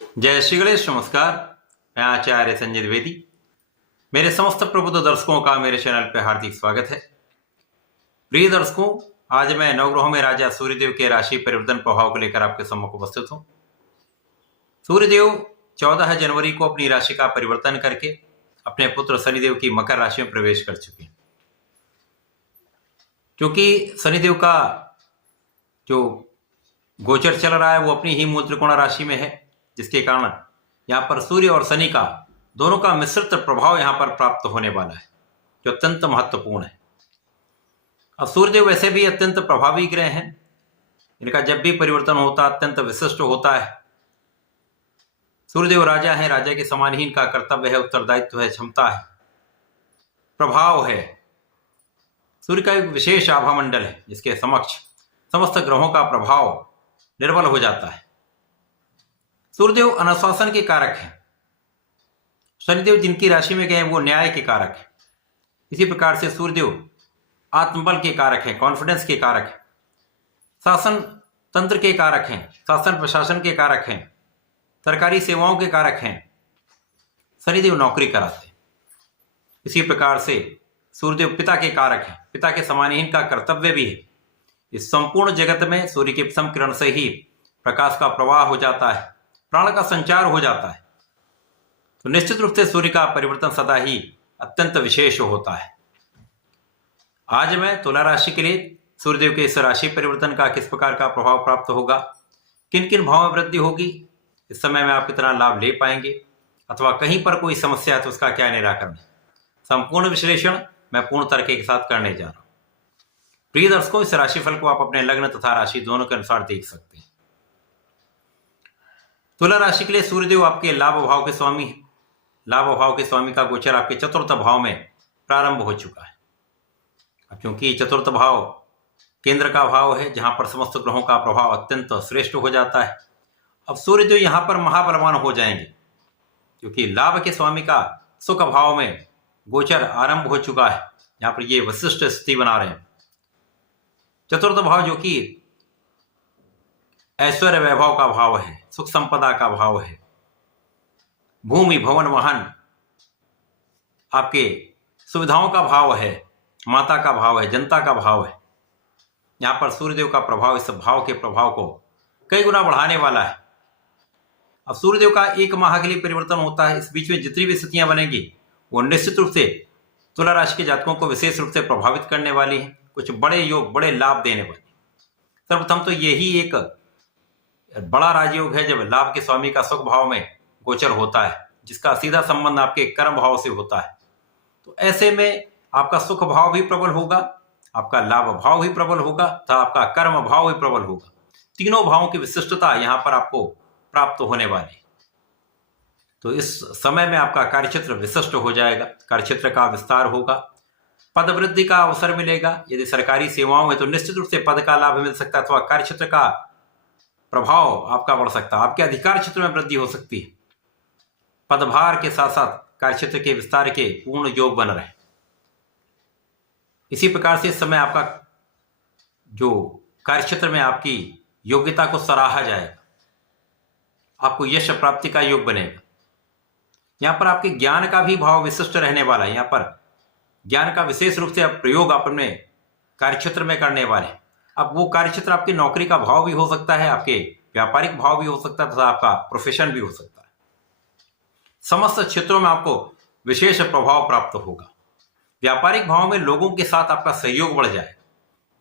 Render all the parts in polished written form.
जय श्री गणेश। नमस्कार। मैं आचार्य संजय द्विवेदी। मेरे समस्त प्रबुद्ध दर्शकों का मेरे चैनल पर हार्दिक स्वागत है। प्रिय दर्शकों, आज मैं नवग्रहों में राजा सूर्यदेव के राशि परिवर्तन प्रभाव को लेकर आपके सम्मुख उपस्थित हूं। सूर्यदेव 14 जनवरी को अपनी राशि का परिवर्तन करके अपने पुत्र शनिदेव की मकर राशि में प्रवेश कर चुके हैं। क्योंकि शनिदेव का जो गोचर चल रहा है वो अपनी ही मूल त्रिकोण राशि में है, जिसके कारण यहाँ पर सूर्य और शनि का दोनों का मिश्रित प्रभाव यहाँ पर प्राप्त होने वाला है, जो अत्यंत महत्वपूर्ण है। अब सूर्यदेव वैसे भी अत्यंत प्रभावी ग्रह हैं। इनका जब भी परिवर्तन होता है अत्यंत विशिष्ट होता है। सूर्यदेव राजा है, राजा के समान ही इनका कर्तव्य है, उत्तरदायित्व है, क्षमता है, प्रभाव है। सूर्य का एक विशेष आभा मंडल है जिसके समक्ष समस्त ग्रहों का प्रभाव निर्बल हो जाता है। सूर्यदेव अनुशासन के कारक हैं। शनिदेव जिनकी राशि में गए वो न्याय के कारक हैं। इसी प्रकार से सूर्यदेव आत्मबल के कारक हैं, कॉन्फिडेंस के कारक हैं, शासन तंत्र के कारक हैं, शासन प्रशासन के कारक हैं, सरकारी सेवाओं के कारक हैं। शनिदेव नौकरी कराते हैं। इसी प्रकार से सूर्यदेव पिता के कारक हैं। पिता के समान ही इनका कर्तव्य भी है। इस संपूर्ण जगत में सूर्य की प्रथम किरण से ही प्रकाश का प्रवाह हो जाता है, प्राण का संचार हो जाता है। तो निश्चित रूप से सूर्य का परिवर्तन सदा ही अत्यंत विशेष होता है। आज मैं तुला राशि के लिए सूर्यदेव के इस राशि परिवर्तन का किस प्रकार का प्रभाव प्राप्त होगा, किन किन भावों में वृद्धि होगी, इस समय में आप कितना लाभ ले पाएंगे, अथवा कहीं पर कोई समस्या है तो उसका क्या निराकरण है, संपूर्ण विश्लेषण मैं पूर्ण तर्क के साथ करने जा रहा हूं। प्रिय दर्शकों, इस राशिफल को आप अपने लग्न तथा राशि दोनों के अनुसार देख सकते हैं। तुला राशि के लिए सूर्यदेव आपके लाभ भाव के स्वामी हैं। लाभ भाव के स्वामी का गोचर आपके चतुर्थ भाव में प्रारंभ हो चुका है। अब क्योंकि चतुर्थ भाव केंद्र का भाव है जहां पर समस्त ग्रहों का प्रभाव अत्यंत श्रेष्ठ हो जाता है। अब सूर्यदेव यहां पर महाबलवान हो जाएंगे क्योंकि लाभ के स्वामी का सुख भाव में गोचर आरंभ हो चुका है। यहां पर ये विशिष्ट स्थिति बना रहे हैं। चतुर्थ भाव जो कि ऐश्वर्य वैभव का भाव है, सुख संपदा का भाव है, भूमि भवन वाहन आपके सुविधाओं का भाव है, माता का भाव है, जनता का भाव है। यहां पर सूर्यदेव का प्रभाव इस भाव के प्रभाव को कई गुना बढ़ाने वाला है। अब सूर्यदेव का एक माह के लिए परिवर्तन होता है। इस बीच में जितनी भी स्थितियां बनेंगी वो निश्चित रूप से तुला राशि के जातकों को विशेष रूप से प्रभावित करने वाली है, कुछ बड़े योग, बड़े लाभ देने वाली। सर्वप्रथम तो यही एक बड़ा राजयोग है जब लाभ के स्वामी का सुख भाव में गोचर होता है, जिसका सीधा संबंध आपके कर्म भाव से होता है। तो ऐसे में आपका सुख भाव भी प्रबल होगा, आपका लाभ भाव भी प्रबल होगा तथा आपका कर्म भाव भी प्रबल होगा। तीनों भावों की विशिष्टता यहां पर आपको प्राप्त होने वाली है। तो इस समय में आपका कार्यक्षेत्र विशिष्ट हो जाएगा, कार्यक्षेत्र का विस्तार होगा, पद वृद्धि का अवसर मिलेगा। यदि सरकारी सेवाओं में तो निश्चित रूप से पद का लाभ मिल सकता है अथवा कार्यक्षेत्र का प्रभाव आपका बढ़ सकता है, आपके अधिकार क्षेत्र में वृद्धि हो सकती है। पदभार के साथ साथ कार्यक्षेत्र के विस्तार के पूर्ण योग बन रहे। इसी प्रकार से इस समय आपका जो कार्यक्षेत्र में आपकी योग्यता को सराहा जाएगा, आपको यश प्राप्ति का योग बनेगा। यहां पर आपके ज्ञान का भी भाव विशिष्ट रहने वाला है। यहां पर ज्ञान का विशेष रूप से प्रयोग आप अपने कार्यक्षेत्र में करने वाले। अब वो कार्यक्षेत्र आपकी नौकरी का भाव भी हो सकता है, आपके व्यापारिक भाव भी हो सकता है तथा आपका प्रोफेशन भी हो सकता है। समस्त क्षेत्रों में आपको विशेष प्रभाव प्राप्त होगा। व्यापारिक भाव में लोगों के साथ आपका सहयोग बढ़ जाए।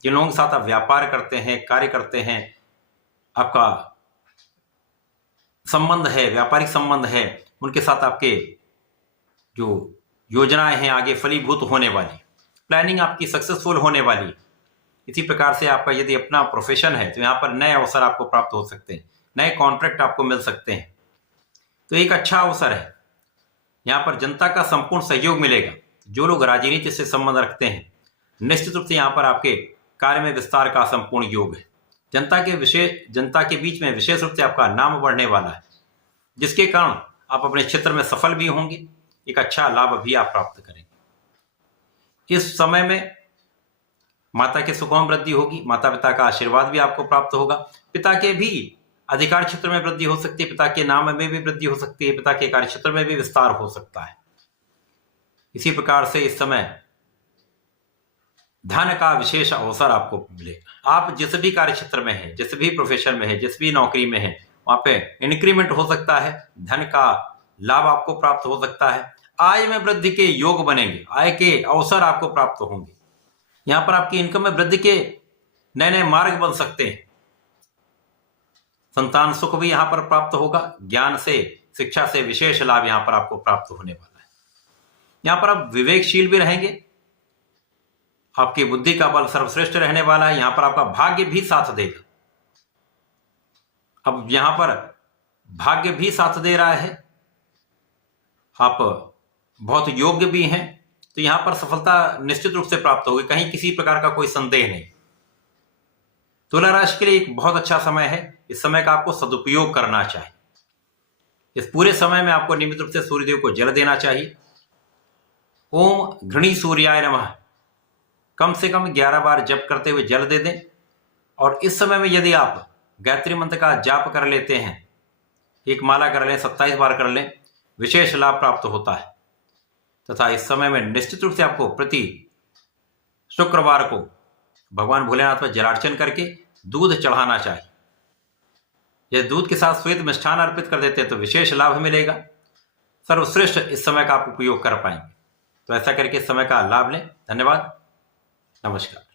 जिन लोगों के साथ आप व्यापार करते हैं, कार्य करते हैं, आपका संबंध है, व्यापारिक संबंध है, उनके साथ आपके जो योजनाएं हैं आगे फलीभूत होने वाली, प्लानिंग आपकी सक्सेसफुल होने वाली। इसी प्रकार से आपका यदि अपना प्रोफेशन है तो यहाँ पर नए अवसर आपको प्राप्त हो सकते हैं, नए कॉन्ट्रैक्ट आपको मिल सकते हैं। तो एक अच्छा अवसर है। यहाँ पर जनता का संपूर्ण सहयोग मिलेगा। जो लोग राजनीति से संबंध रखते हैं निश्चित रूप से यहाँ पर आपके कार्य में विस्तार का संपूर्ण योग है। जनता के बीच में विशेष रूप से आपका नाम बढ़ने वाला है, जिसके कारण आप अपने क्षेत्र में सफल भी होंगे, एक अच्छा लाभ भी आप प्राप्त करेंगे। इस समय में माता के सुखों में वृद्धि होगी, माता पिता का आशीर्वाद भी आपको प्राप्त होगा। पिता के भी अधिकार क्षेत्र में वृद्धि हो सकती है, पिता के नाम में भी वृद्धि हो सकती है, पिता के कार्य क्षेत्र में भी विस्तार हो सकता है। इसी प्रकार से इस समय धन का विशेष अवसर आपको मिलेगा। आप जिस भी कार्य क्षेत्र में है, जिस भी प्रोफेशन में है, जिस भी नौकरी में है, वहां पे इंक्रीमेंट हो सकता है, धन का लाभ आपको प्राप्त हो सकता है, आय में वृद्धि के योग बनेंगे, आय के अवसर आपको प्राप्त होंगे। यहां पर आपकी इनकम में वृद्धि के नए नए मार्ग बन सकते हैं। संतान सुख भी यहां पर प्राप्त होगा। ज्ञान से, शिक्षा से विशेष लाभ यहां पर आपको प्राप्त होने वाला है। यहां पर आप विवेकशील भी रहेंगे, आपकी बुद्धि का बल सर्वश्रेष्ठ रहने वाला है। यहां पर आपका भाग्य भी साथ देगा। अब यहां पर भाग्य भी साथ दे रहा है, आप बहुत योग्य भी हैं, तो यहां पर सफलता निश्चित रूप से प्राप्त होगी, कहीं किसी प्रकार का कोई संदेह नहीं। तुला राशि के लिए एक बहुत अच्छा समय है। इस समय का आपको सदुपयोग करना चाहिए। इस पूरे समय में आपको नियमित रूप से सूर्यदेव को जल देना चाहिए। ओम घृणी सूर्याय नमः कम से कम 11 बार जप करते हुए जल दे दें। और इस समय में यदि आप गायत्री मंत्र का जाप कर लेते हैं, एक माला कर लें, 27 बार कर लें, विशेष लाभ प्राप्त होता है। तथा इस समय में निश्चित रूप से आपको प्रति शुक्रवार को भगवान भोलेनाथ पर जलार्चन करके दूध चढ़ाना चाहिए। यह दूध के साथ श्वेत मिष्ठान अर्पित कर देते हैं तो विशेष लाभ मिलेगा। सर्वश्रेष्ठ इस समय का आप उपयोग कर पाएंगे। तो ऐसा करके इस समय का लाभ लें। धन्यवाद, नमस्कार।